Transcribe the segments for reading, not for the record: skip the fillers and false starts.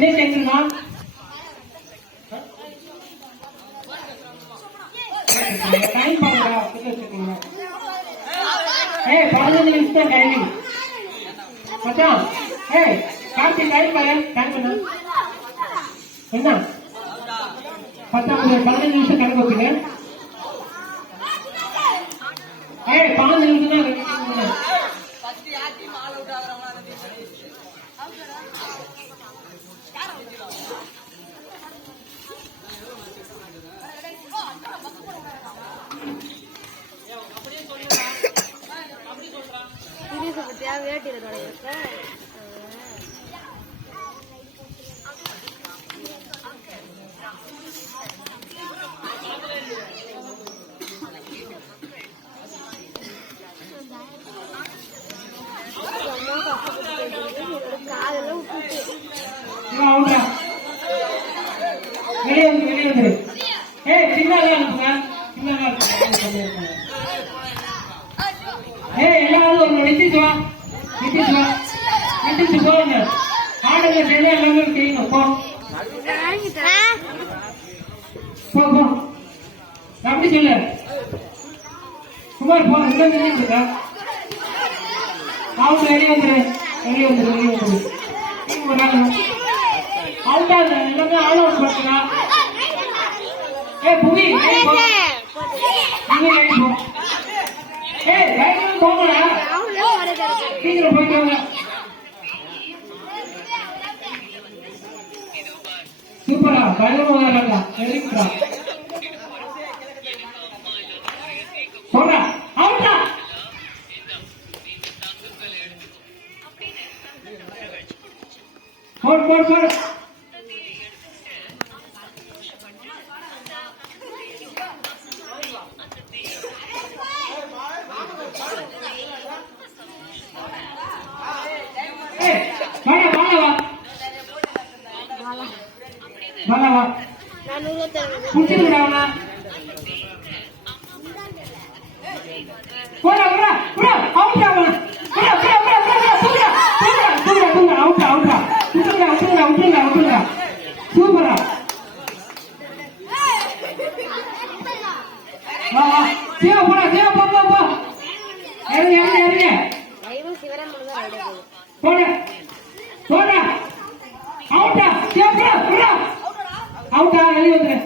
தினேஷ் எங்கம்மா டைம் பாருங்க. ஏய் 15 நிமிஷம் டைமிங் மச்சான். ஏய் கார்த்தி டைம் பாரு. டைம் என்ன என்ன 15 நிமிஷம் கணக்கு வச்சுங்க. ஏய் 15 நிமிஷம் தான் வெளியே. ஏய் சின்னதா இருக்குங்க. ஏய் எல்லாரும் ஒரு நித்திச்சு வா. ஆடல செய்ய எல்லாமே செய்யணும். போ அப்படி சொல்லு குமார். போ இங்க நின்றுட்டா. அவங்க வெளியே வந்துரு. அவுட்டா எல்லாமே ஆல் அவுட் பண்ணுங்க. ஏய் புவி போங்கடா. சீக்கிரம் போயிட்டு வாங்க. சூப்பரா பயங்கரமா வெரிக்குடா. போடா அவுட்டா. போடு. வா புடிச்சுடா. போடா அவுட்டா. அவுட்டா. சூப்பரா. வா சேவ போடா. போ இறங்க. போடா அவுட்டா. சேவ அவுட்டா. வெளியே வந்துரு.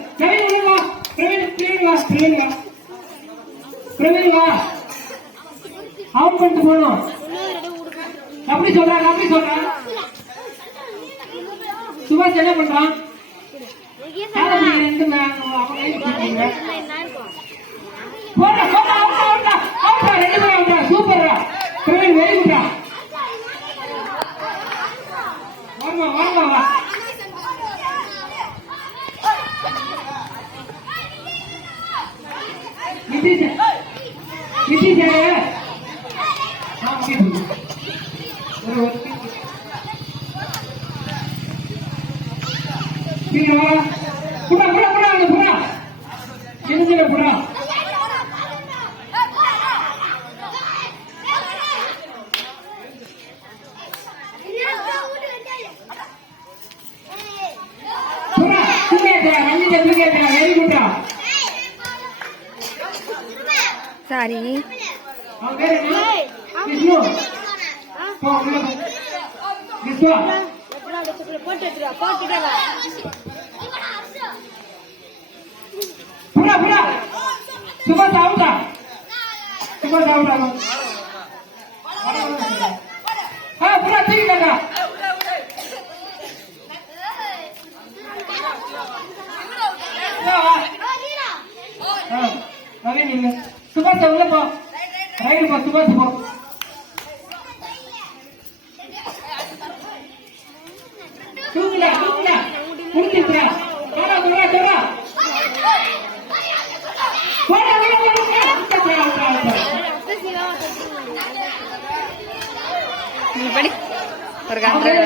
பிரவீன் வா. அவுட் பண்ணிட்டு போகணும். அப்படி சொல்றாங்க. சுபாஷ் என்ன பண்றான்? சூப்பரா பிரவீன் வெரி குட்டா. வாங்க. நிதிஷ் புடா. சாரி சுபாஷ் அவுட்டா. புடா தூக்கிட்டாங்க. சுபாஷ் உள்ள போ. ரைடு போ. சுபாஷ் போ. தூக்குடா முடிச்சுடா. படி ஒரு கண்ட்ரோல்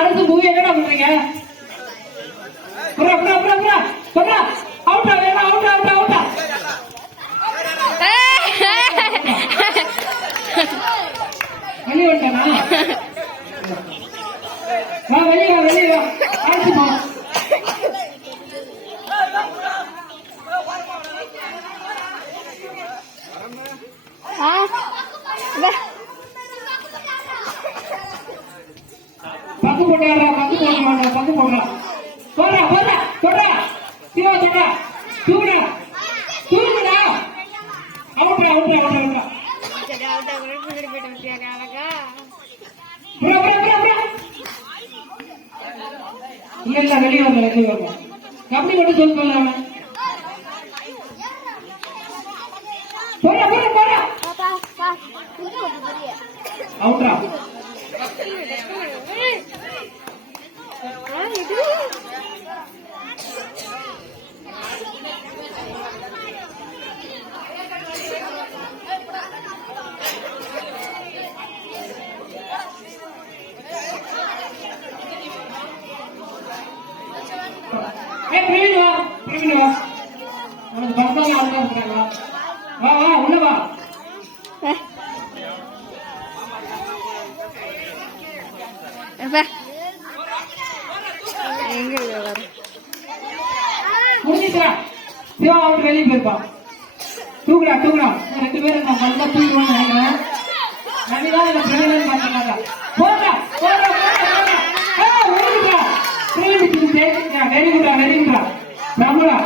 அரசு மூவி என்னடா பண்றீங்க? புறா புறா புறா புறா புறா அவுட்டா வேணா அவுட்டா அவுட்டா அவுட்டா வெளியே வந்துட்டானா வா வெளியே வா ஆயிடுச்சுமா பக்கு போடுறா பக்கு போடுறா போடுறா போடுறா போடுறா சிவா சொல்றா தூக்குடா தூக்குடா அவுட்டா அவுட்டா அவுட்டா அவுட்டா புறா புறா புறா புறா இல்ல வெளியே வரல கபடி மட்டும் சொல்லலாம் போடா போடா போடா அவுட்ரா பிரவீன் வா உனக்கு பஸ்ஸால ஆளுநர் இருக்காங்க வா வா உள்ள வா எங்க முடிஞ்சிச்சா சிவா அவுட் வெளியே போயிருப்பான் தூக்குடா தூக்குடா ரெண்டு பேரும் நான் பஸ்ஸா தூக்குவான்னு நினைக்கிறேன் நவிதான் இந்த பிரவீன் பார்த்தாங்க போடா போடா போடா ஓடுடா பிரவீன் வெரி குட்டா பிரபுடா